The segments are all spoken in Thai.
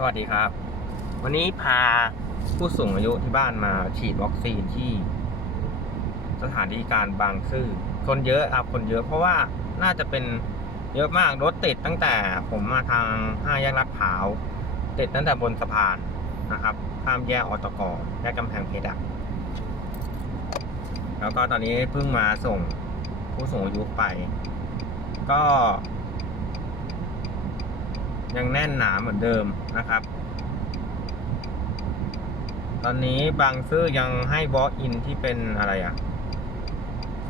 สวัสดีครับ วันนี้พาผู้สูงอายุที่บ้านมาฉีดวัคซีนที่ สถานที่การบางซื่อคนเยอะครับคนเยอะเพราะว่าน่าจะเป็นเยอะมากรถติดตั้งแต่ผมมาทางห้าแยกลาดพร้าวติดตั้งแต่บนสะพานนะครับข้ามแยกอตกแยกกำแพงเพชรอะแล้วก็ตอนนี้เพิ่งมาส่งผู้สูงอายุไป ก็ ยังแน่นหนาเหมือนเดิมนะครับ ตอนนี้บางซื่อยังให้บอสอินที่เป็นอะไรอะ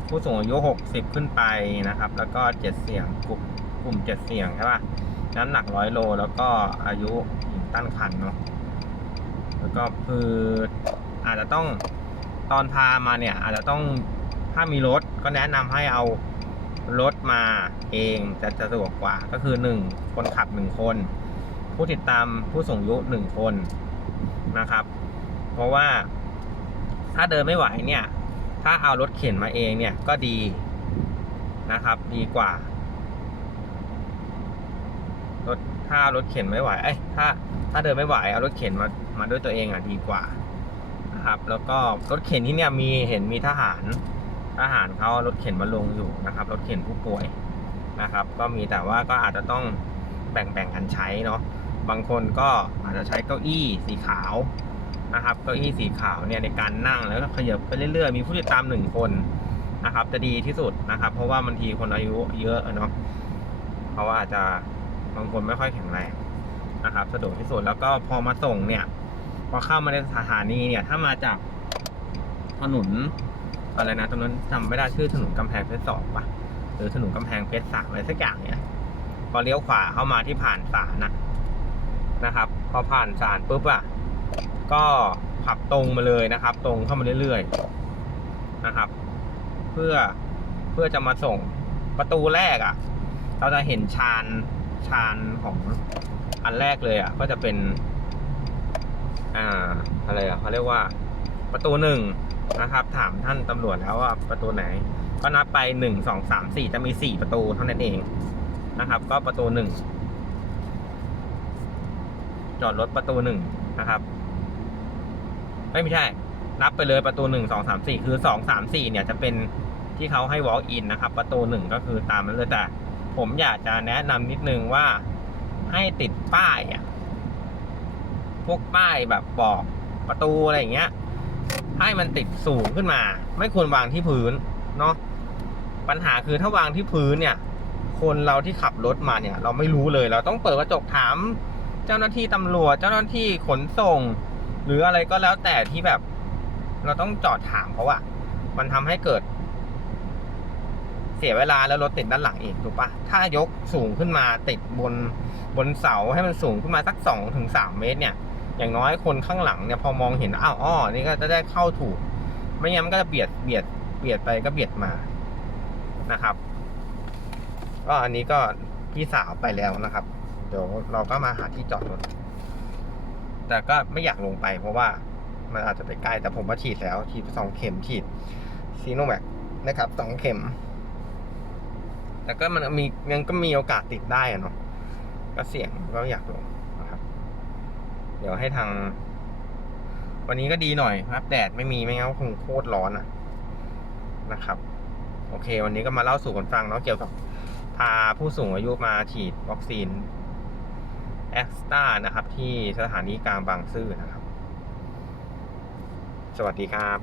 ผู้สูงอายุ 60 ขึ้นไปนะครับ แล้วก็เจ็ดเสี่ยงกลุ่มกลุ่มเจ็ดเสี่ยงใช่ป่ะ น้ำหนักร้อยโล แล้วก็อายุหญิงตั้งครรภ์เนาะ แล้วก็คืออาจจะต้องตอนพามาเนี่ย อาจจะต้องถ้ามีรถก็แนะนำให้เอา รถมาเองจะจะสะดวกกว่าก็คือหนึ่งคนขับหนึ่งคน ผู้ติดตามผู้สูงยุหนึ่งคนนะครับ เพราะว่าถ้าเดินไม่ไหวเนี่ย ถ้าเอารถเข็นมาเองเนี่ยก็ดีนะครับ ดีกว่ารถถ้ารถเข็นไม่ไหวเอ้ยถ้าถ้าเดินไม่ไหวเอารถเข็นมามาด้วยตัวเองอะดีกว่านะครับ แล้วก็รถเข็นที่เนี่ยมีเห็นมีทหาร ทหารเขารถเข็นมาลงอยู่นะครับ รถเข็นผู้ป่วยนะครับ ก็มีแต่ว่าก็อาจจะต้องแบ่งแบ่งกันใช้เนาะบางคนก็อาจจะใช้เก้าอี้สีขาวนะครับเก้าอี้สีขาวเนี่ยในการนั่งแล้วก็ขยับไปเรื่อยๆ มีผู้ติดตามหนึ่งคนนะครับ จะดีที่สุดนะครับ เพราะว่าบางทีคนอายุเยอะอะเนาะเพราะว่าอาจจะบางคนไม่ค่อยแข็งแรงนะครับ สะดวกที่สุดแล้วก็พอมาส่งเนี่ย พอเข้ามาในสถานีเนี่ย ถ้ามาจากถนน อะไรนะตรงนั้นจำไม่ได้ชื่อถนนกำแพงเพชรสองปะหรือถนนกำแพงเพชรสามอะไรสักอย่างเนี่ยพอเลี้ยวขวาเข้ามาที่ผ่านศาลนะนะครับ พอผ่านศาลปุ๊บอะก็ขับตรงมาเลยนะครับ ตรงเข้ามาเรื่อยๆนะครับ เพื่อเพื่อจะมาส่งประตูแรกอะ่ะเราจะเห็นชานชานของอันแรกเลยอะ่ะก็จะเป็น อ่าอะไรอะ่ะเขาเรียกว่าประตูหนึ่ง นะครับ ถามท่านตำรวจแล้วว่าประตูไหน ก็นับไปหนึ่งสองสามสี่จะมีสี่ประตูเท่านั้นเองนะครับ ก็ประตูหนึ่งจอดรถประตูหนึ่งนะครับไม่ไม่ใช่ นับไปเลยประตูหนึ่งสองสามสี่คือสองสามสี่เนี่ยจะเป็นที่เขาให้ walk in นะครับ ประตูหนึ่งก็คือตามนั้นเลยแต่ผมอยากจะแนะนำนิดนึงว่าให้ติดป้ายอะพวกป้ายแบบบอกประตูอะไรอย่างเงี้ย ให้มันติดสูงขึ้นมา ไม่ควรวางที่พื้นเนาะปัญหาคือถ้าวางที่พื้นเนี่ย คนเราที่ขับรถมาเนี่ย เราไม่รู้เลยเราต้องเปิดกระจกถาม เจ้าหน้าที่ตำรวจ เจ้าหน้าที่ขนส่ง หรืออะไรก็แล้วแต่ที่แบบ เราต้องจอดถามเขาอะมันทำให้เกิด เสียเวลาแล้วรถติดด้านหลังอีกถูกปะถ้ายกสูงขึ้นมาติดบนบนเสาให้มันสูงขึ้นมาสักสองถึงสามเมตรเนี่ย อย่างน้อยคนข้างหลังเนี่ยพอมองเห็นอ้าวอ้อนี่ก็จะได้เข้าถูก ไม่งั้นก็จะเบียดเบียดเบียดไปก็เบียดมานะครับ ก็อันนี้ก็พี่สาวไปแล้วนะครับ เดี๋ยวเราก็มาหาที่จอดรถแต่ก็ไม่อยากลงไป เพราะว่ามันอาจจะไปใกล้แต่ผมว่าฉีดแล้วฉีดสองเข็มฉีดซีโนแวคนะครับสองเข็ม แต่ก็มันมียังก็มีโอกาสติดได้อะเนาะก็เสี่ยงก็อยากลง เดี๋ยวให้ทาง วันนี้ก็ดีหน่อยครับแดดไม่มีไม่งั้นคงโคตรร้อนนะนะครับ โอเค วันนี้ก็มาเล่าสู่กันฟังเนาะเกี่ยวกับพาผู้สูงอายุมาฉีดวัคซีนแอสตานะครับ ที่สถานีกลางบางซื่อนะครับ สวัสดีครับ